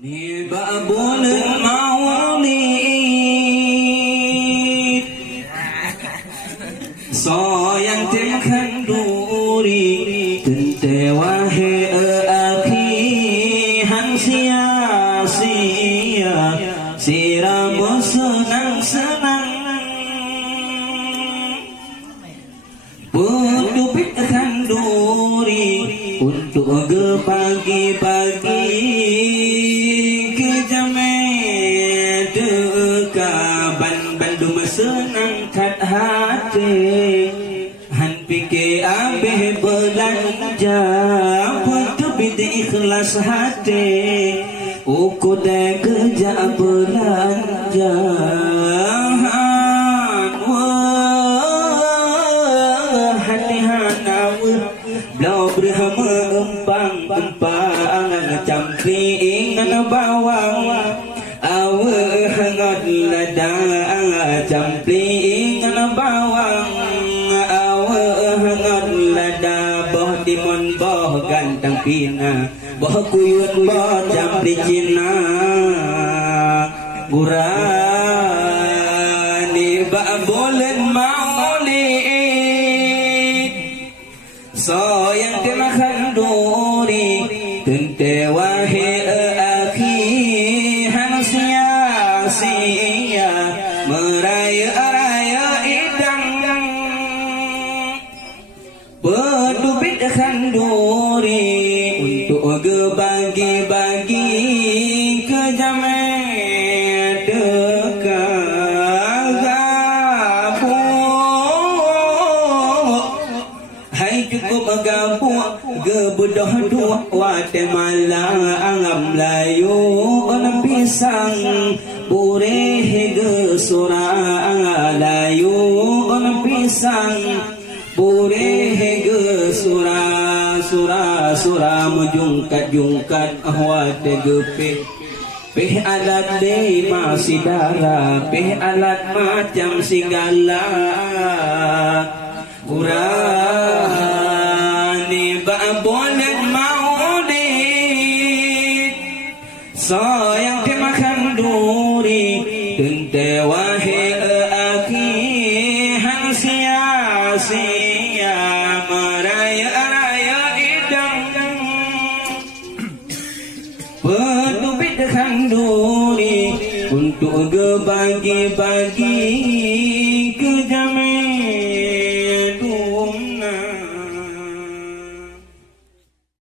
Ni bulan Maulid Soyang tim khanduri Tente wahe akhi Han sia-sia Siramu senang-senang Pendupit khanduri Untuk ke pagi-pagi senang kat hati Han fikir abih belanja Betul-betul ikhlas hati Ukur dan kerja belanja Hati-hana Belau berhama empang-empang Camplingan bawang Awe hangat ladang Camplingan bawang Awe hangat ladang Boh timun boh gantang pina Boh kuyun boh campli cina Gurani bak bulan Maulid Soyang temakan duri Tente wahe sia meraya-raya idang Berdubit khanduri Untuk bagi-bagi ke jamet dekat Hai cukup gabung Gebedah dua Guatemala Melayu Orang pisang Purih ge surah layu Orang pisang Purih ge surah Mujungkat-jungkat Ahwat gepih Peh alat de masih darah Peh alat macam segala Urani bulan Maulid Soyang temakan duri Tente wahe akhi Han sia-sia meraya-raya idang Pendubit khanduri Untuk bagi-bagi